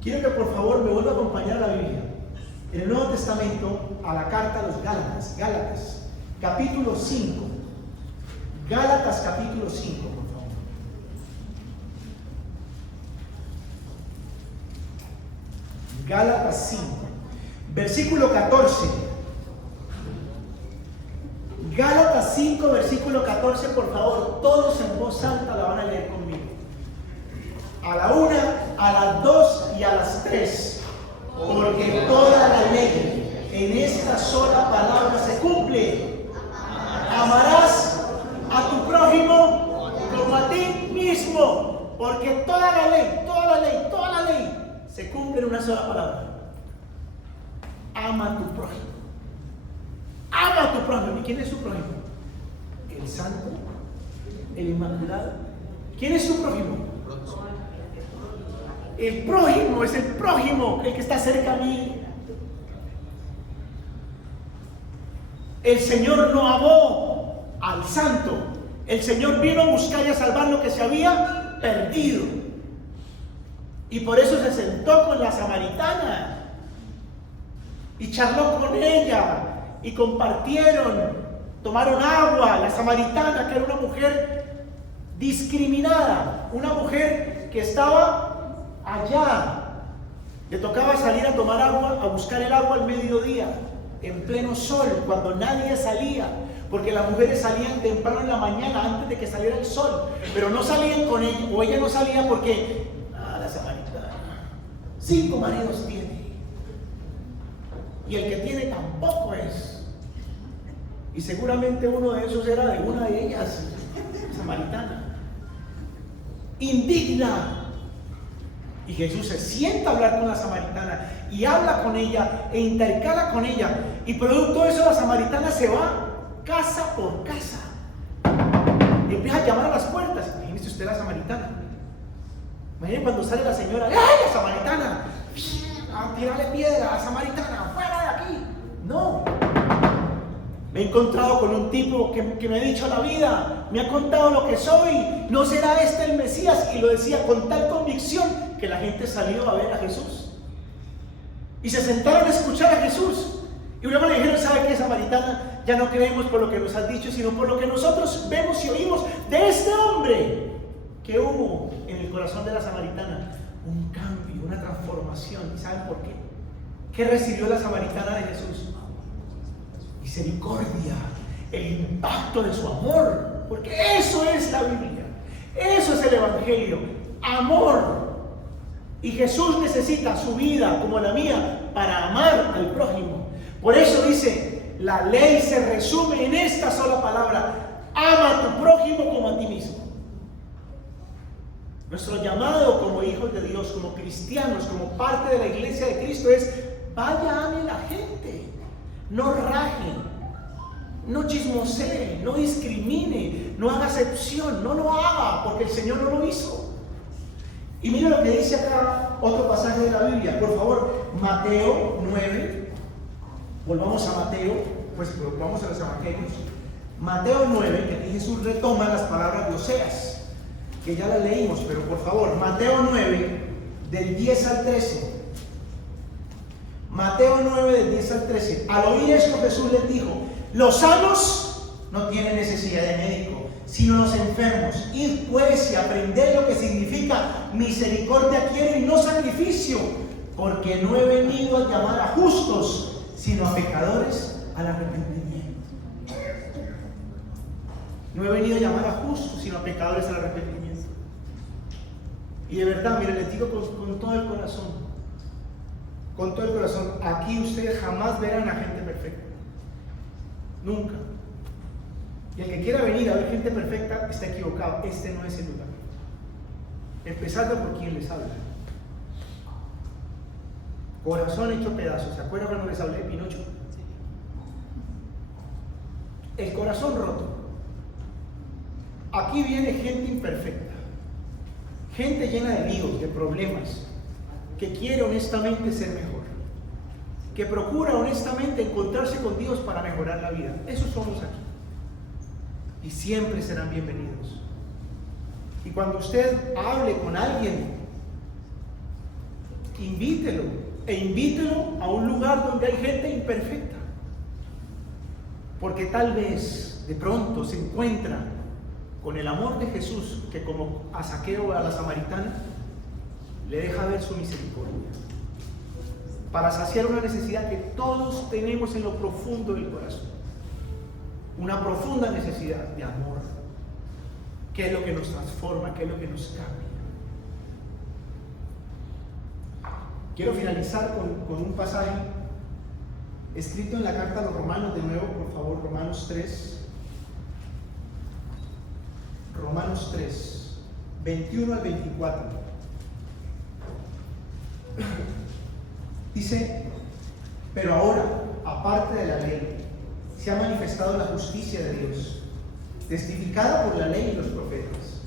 Quiero que por favor me vuelva a acompañar a la Biblia. En el Nuevo Testamento, a la carta a los Gálatas, capítulo 5. Gálatas, capítulo 5, por favor. Gálatas 5, versículo 14. Gálatas 5, versículo 14, por favor, todos en voz alta la van a leer conmigo. A la 1, a las 2 y a las 3. Porque toda la ley en esta sola palabra se cumple. Amarás a tu prójimo como a ti mismo. Porque toda la ley se cumple en una sola palabra. Ama a tu prójimo. Ama a tu prójimo. ¿Y quién es su prójimo? El santo, el inmaculado. ¿Quién es su prójimo? El prójimo es el prójimo, el que está cerca a mí. El Señor no amó al santo. El Señor vino a buscar y a salvar lo que se había perdido. Y por eso se sentó con la samaritana y charló con ella y compartieron, tomaron agua. La samaritana, que era una mujer discriminada, una mujer que estaba allá, le tocaba salir a tomar agua, a buscar el agua al mediodía, en pleno sol, cuando nadie salía, porque las mujeres salían temprano en la mañana antes de que saliera el sol, pero no salían con ella, o ella no salía porque la samaritana 5 maridos tiene, y el que tiene tampoco es, y seguramente uno de esos era de una de ellas, samaritana. Indigna, Y Jesús se sienta a hablar con la samaritana y habla con ella e intercala con ella. Y producto de eso la samaritana se va casa por casa. Y empieza a llamar a las puertas. Imagínese usted la samaritana. Imagínese cuando sale la señora. ¡Ay, la samaritana! A tirarle piedra a la samaritana. ¡Fuera de aquí! No. Me he encontrado con un tipo que me ha dicho la vida. Me ha contado lo que soy. ¿No será este el Mesías? Y lo decía con tal convicción que la gente salió a ver a Jesús. Y se sentaron a escuchar a Jesús. Y luego le dijeron, ¿sabe qué, samaritana? Ya no creemos por lo que nos has dicho, sino por lo que nosotros vemos y oímos de este hombre. Que hubo en el corazón de la samaritana un cambio, una transformación. ¿Y saben por qué? ¿Qué recibió la samaritana de Jesús? Misericordia, el impacto de su amor. Porque eso es la Biblia. Eso es el Evangelio. Amor. Y Jesús necesita su vida como la mía para amar al prójimo. Por eso dice, la ley se resume en esta sola palabra: ama a tu prójimo como a ti mismo. Nuestro llamado como hijos de Dios, como cristianos, como parte de la iglesia de Cristo es: vaya, ame a la gente, no raje, no chismosee, no discrimine, no haga acepción, no lo haga porque el Señor no lo hizo. Y mira lo que dice acá otro pasaje de la Biblia, por favor, Mateo 9. Volvamos a Mateo, pues vamos a los evangelios. Mateo 9, que aquí Jesús retoma las palabras de Oseas, que ya las leímos, pero por favor, Mateo 9, del 10 al 13. Mateo 9, del 10 al 13. Al oír esto, Jesús les dijo: los sanos no tienen necesidad de médico, sino los enfermos. Id pues y aprended lo que significa misericordia quiero y no sacrificio, porque no he venido a llamar a justos, sino a pecadores al arrepentimiento. No he venido a llamar a justos, sino a pecadores al arrepentimiento. Y de verdad, mire, les digo con todo el corazón, con todo el corazón, aquí ustedes jamás verán a gente perfecta. Nunca. Y el que quiera venir a ver gente perfecta está equivocado. Este no es el lugar. Empezando por quien les habla. Corazón hecho pedazos. ¿Se acuerdan cuando les hablé de Pinocho? El corazón roto. Aquí viene gente imperfecta. Gente llena de líos, de problemas. Que quiere honestamente ser mejor. Que procura honestamente encontrarse con Dios para mejorar la vida. Esos somos aquí. Y siempre serán bienvenidos. Y cuando usted hable con alguien, invítelo. E invítelo a un lugar donde hay gente imperfecta. Porque tal vez de pronto se encuentra con el amor de Jesús, que como a Zaqueo, a la samaritana, le deja ver su misericordia. Para saciar una necesidad que todos tenemos en lo profundo del corazón. Una profunda necesidad de amor. ¿Qué es lo que nos transforma? ¿Qué es lo que nos cambia? Quiero finalizar con un pasaje escrito en la carta a los Romanos, de nuevo, por favor, Romanos 3. Romanos 3, 21 al 24. Dice: pero ahora, aparte de la ley, se ha manifestado la justicia de Dios, testificada por la ley y los profetas,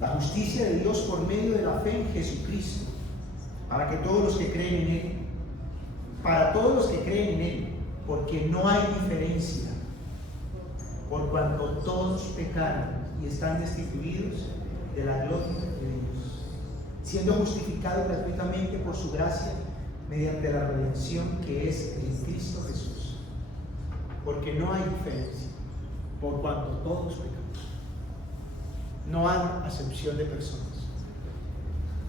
la justicia de Dios por medio de la fe en Jesucristo, para todos los que creen en Él, porque no hay diferencia, por cuanto todos pecaron y están destituidos de la gloria de Dios, siendo justificados gratuitamente por su gracia, mediante la redención que es en Cristo Jesús. Porque no hay diferencia, por cuanto todos pecamos. No hay acepción de personas.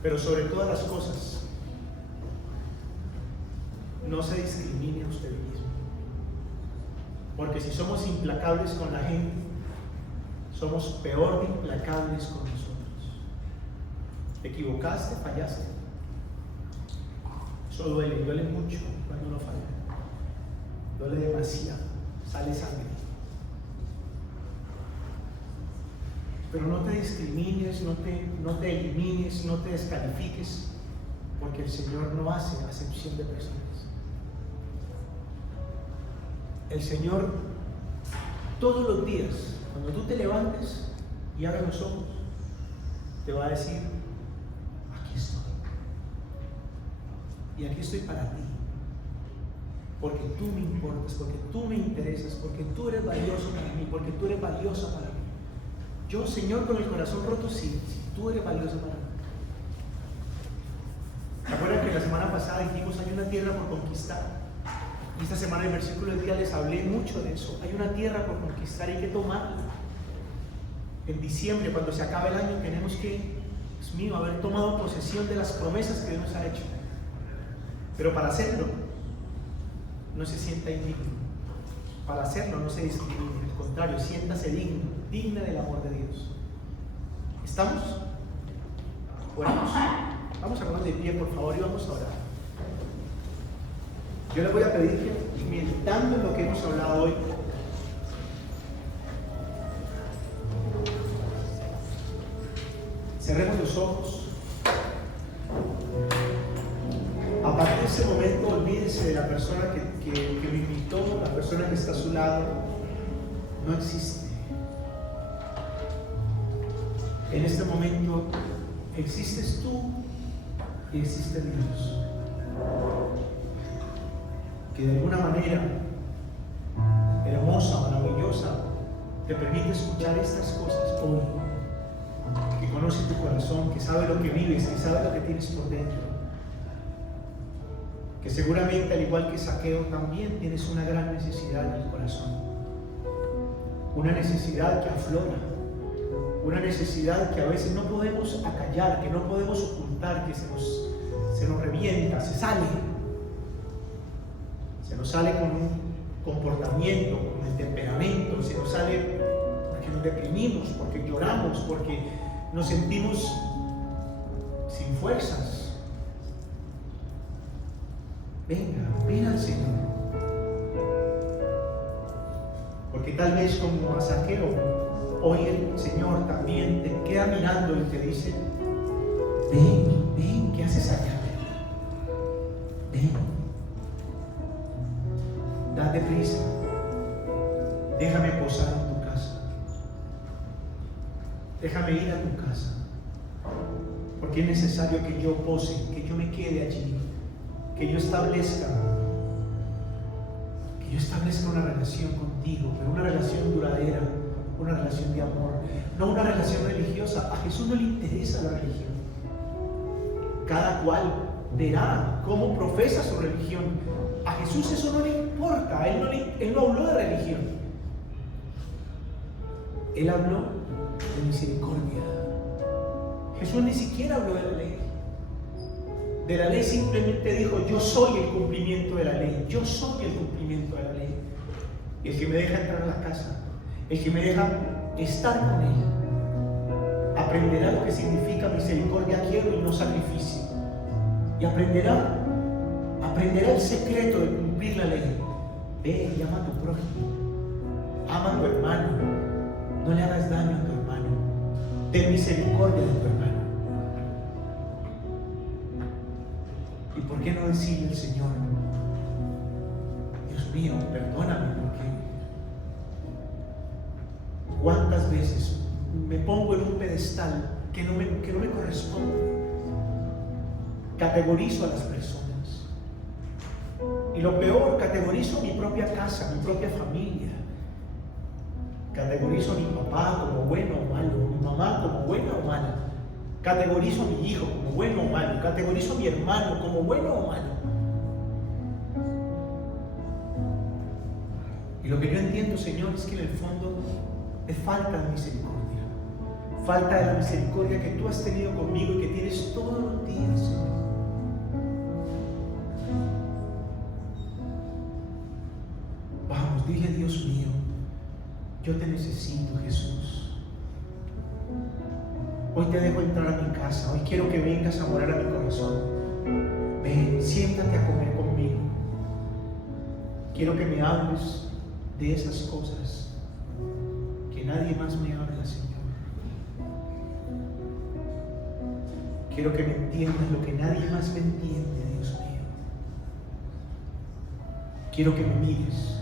Pero sobre todas las cosas, no se discrimine a usted mismo. Porque si somos implacables con la gente, somos peor de implacables con nosotros. Te equivocaste, fallaste. Eso duele mucho cuando uno falla. Duele demasiado, sale sangre. Pero no te discrimines, no te elimines, no te descalifiques. porque el Señor no hace acepción de personas. El Señor, todos los días, cuando tú te levantes y abras los ojos, te va a decir: aquí estoy. Y aquí estoy para ti. Porque tú me importas, porque tú me interesas, porque tú eres valioso para mí, porque tú eres valiosa para mí. Yo, Señor, con el corazón roto, sí, tú eres valioso para mí. ¿Se acuerdan que la semana pasada dijimos hay una tierra por conquistar? Y esta semana, en el versículo del día, les hablé mucho de eso. Hay una tierra por conquistar y hay que tomarla. En diciembre, cuando se acabe el año, tenemos que, Dios mío, haber tomado posesión de las promesas que Dios nos ha hecho. Pero para hacerlo, no se sienta indigno. Para hacerlo, no se discrimine. Al contrario, siéntase digno, digna del amor de Dios. ¿Estamos? Oramos. Vamos a ponernos de pie, por favor, y vamos a orar. Yo les voy a pedir que, meditando en lo que hemos hablado hoy, cerremos los ojos. A partir de ese momento, olvídese de la persona que lo invitó, la persona que está a su lado. No existe. En este momento, existes tú y existe Dios. Que de alguna manera hermosa, maravillosa, te permite escuchar estas cosas hoy. Que conoce tu corazón, que sabe lo que vives, que sabe lo que tienes por dentro. Que seguramente, al igual que Zaqueo, también tienes una gran necesidad en el corazón. Una necesidad que aflora. Una necesidad que a veces no podemos acallar, que no podemos ocultar, que se nos revienta, se sale. Se nos sale con un comportamiento, con el temperamento, se nos sale porque nos deprimimos, porque lloramos, porque nos sentimos sin fuerzas. Venga, ven al Señor. Porque tal vez como a Zaqueo, hoy el Señor también te queda mirando y te dice: ven, ¿qué haces allá? Ven. Date prisa, déjame posar en tu casa, déjame ir a tu casa, porque es necesario que yo pose, que yo me quede allí, que yo establezca una relación contigo, pero una relación duradera, una relación de amor, no una relación religiosa. A Jesús no le interesa la religión. Cada cual verá cómo profesa su religión. A Jesús eso no le importa. Él no habló de religión. Él habló de misericordia. Jesús ni siquiera habló de la ley. De la ley simplemente dijo: yo soy el cumplimiento de la ley. Yo soy el cumplimiento de la ley. El que me deja entrar a la casa, el que me deja estar con Él, aprenderá lo que significa misericordia quiero y no sacrificio. Y aprenderá el secreto de cumplir la ley. Ve y ama a tu prójimo, ama a tu hermano, no le hagas daño a tu hermano, ten misericordia de tu hermano. ¿Y por qué no decirle al Señor: Dios mío, perdóname, porque cuántas veces me pongo en un pedestal que no me corresponde? Categorizo a las personas. Y lo peor, categorizo a mi propia casa, mi propia familia. Categorizo a mi papá como bueno o malo, a mi mamá como buena o mala. Categorizo a mi hijo como bueno o malo. Categorizo a mi hermano como bueno o malo. Y lo que yo entiendo, Señor, es que en el fondo es falta de misericordia. Falta de la misericordia que tú has tenido conmigo y que tienes todos los días, Señor. Vamos, dile: Dios mío, yo te necesito, Jesús. Hoy te dejo entrar a mi casa. Hoy quiero que vengas a morar a mi corazón. Ven, siéntate a comer conmigo. Quiero que me hables de esas cosas que nadie más me habla, Señor. Quiero que me entiendas lo que nadie más me entiende, Dios mío. Quiero que me mires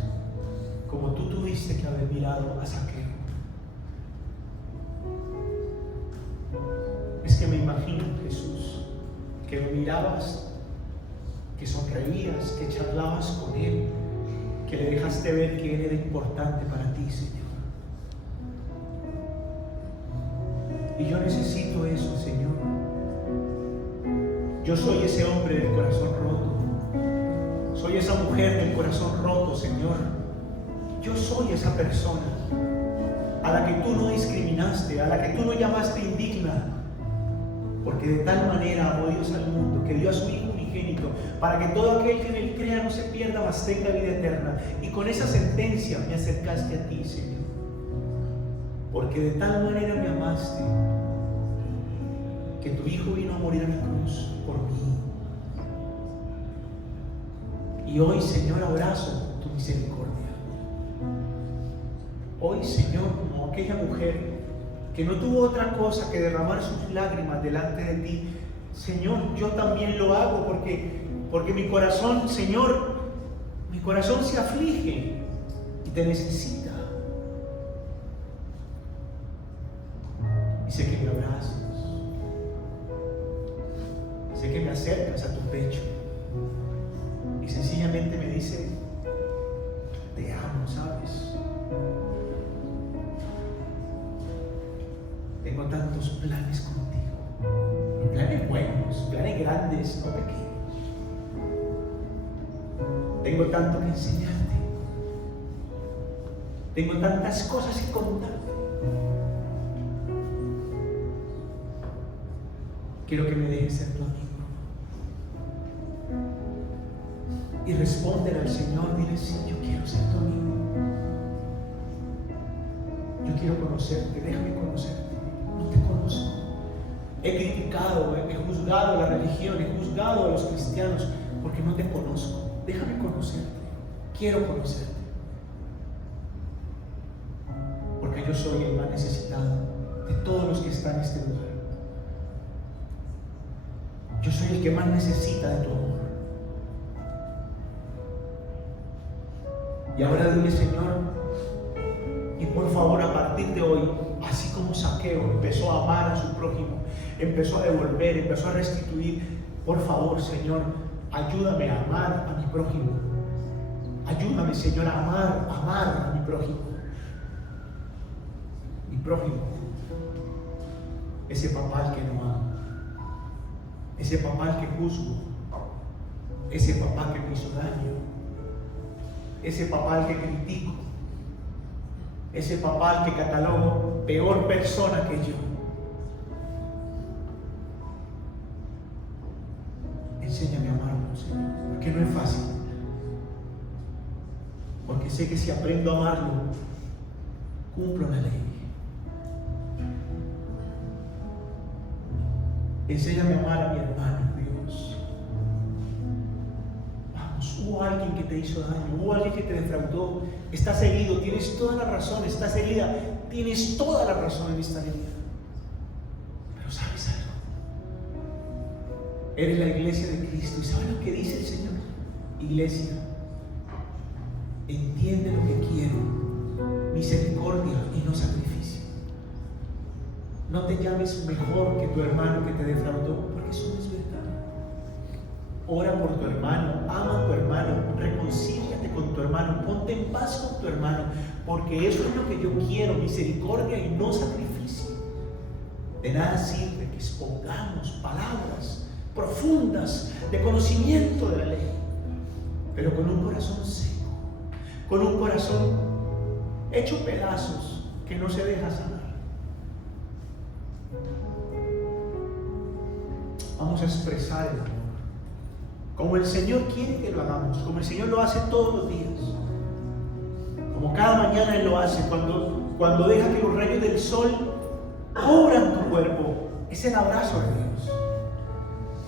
como tú tuviste que haber mirado a Zaqueo. Es que me imagino, Jesús, que me mirabas, que sonreías, que charlabas con Él, que le dejaste ver que Él era importante para ti, Señor. Y yo necesito eso, Señor. Yo soy ese hombre del corazón roto. Soy esa mujer del corazón roto, Señor. Yo soy esa persona a la que tú no discriminaste, a la que tú no llamaste indigna. Porque de tal manera amó Dios al mundo, que dio a su Hijo unigénito, para que todo aquel que en Él crea no se pierda, mas tenga vida eterna. Y con esa sentencia me acercaste a ti, Señor. Porque de tal manera me amaste, que tu Hijo vino a morir a la cruz por mí. Y hoy, Señor, abrazo tu misericordia. Hoy, Señor, como aquella mujer que no tuvo otra cosa que derramar sus lágrimas delante de ti, Señor, yo también lo hago porque mi corazón, Señor, mi corazón se aflige y te necesita. Y sé que me abrazas, sé que me acercas a tu pecho y sencillamente me dice: te amo, ¿sabes? Tengo tantos planes contigo, planes buenos, planes grandes, no pequeños. Tengo tanto que enseñarte, tengo tantas cosas que contarte. Quiero que me dejes ser tu amigo. Y respóndele al Señor, dile: sí, yo quiero ser tu amigo. Yo quiero conocerte, déjame conocerte. No te conozco. He criticado, he juzgado la religión, he juzgado a los cristianos porque no te conozco. Déjame conocerte. Quiero conocerte. Porque yo soy el más necesitado de todos los que están en este lugar. Yo soy el que más necesita de tu amor. Y ahora dile: Señor, y por favor, a partir de hoy, así como Zaqueo empezó a amar a su prójimo, empezó a devolver, empezó a restituir, por favor, Señor, ayúdame a amar a mi prójimo. Ayúdame, Señor, a amar a mi prójimo. Mi prójimo, ese papá al que no amo, ese papá al que juzgo, ese papá que me hizo daño, ese papá al que critico, ese papá al que catalogo peor persona que yo. Enséñame a amarlo, Señor, porque no es fácil. Porque sé que si aprendo a amarlo, cumplo la ley. Enséñame a amar a mi hermano, Dios. Vamos, hubo alguien que te hizo daño, hubo alguien que te defraudó. Estás herido, tienes toda la razón, estás herida, tienes toda la razón en esta herida. Pero ¿sabes algo? Eres la iglesia de Cristo y ¿sabes lo que dice el Señor? Iglesia, entiende lo que quiero, misericordia y no sacrificio. No te llames mejor que tu hermano que te defraudó, porque eso no es verdad. Ora por tu hermano, ama a tu hermano, reconcíliate con tu hermano, ponte en paz con tu hermano, porque eso es lo que yo quiero, misericordia y no sacrificio. De nada sirve que expongamos palabras profundas de conocimiento de la ley, pero con un corazón seco, con un corazón hecho pedazos que no se deja sanar. Vamos a expresar el amor como el Señor quiere que lo hagamos, como el Señor lo hace todos los días, como cada mañana Él lo hace cuando deja que los rayos del sol cubran tu cuerpo. Es el abrazo de Dios.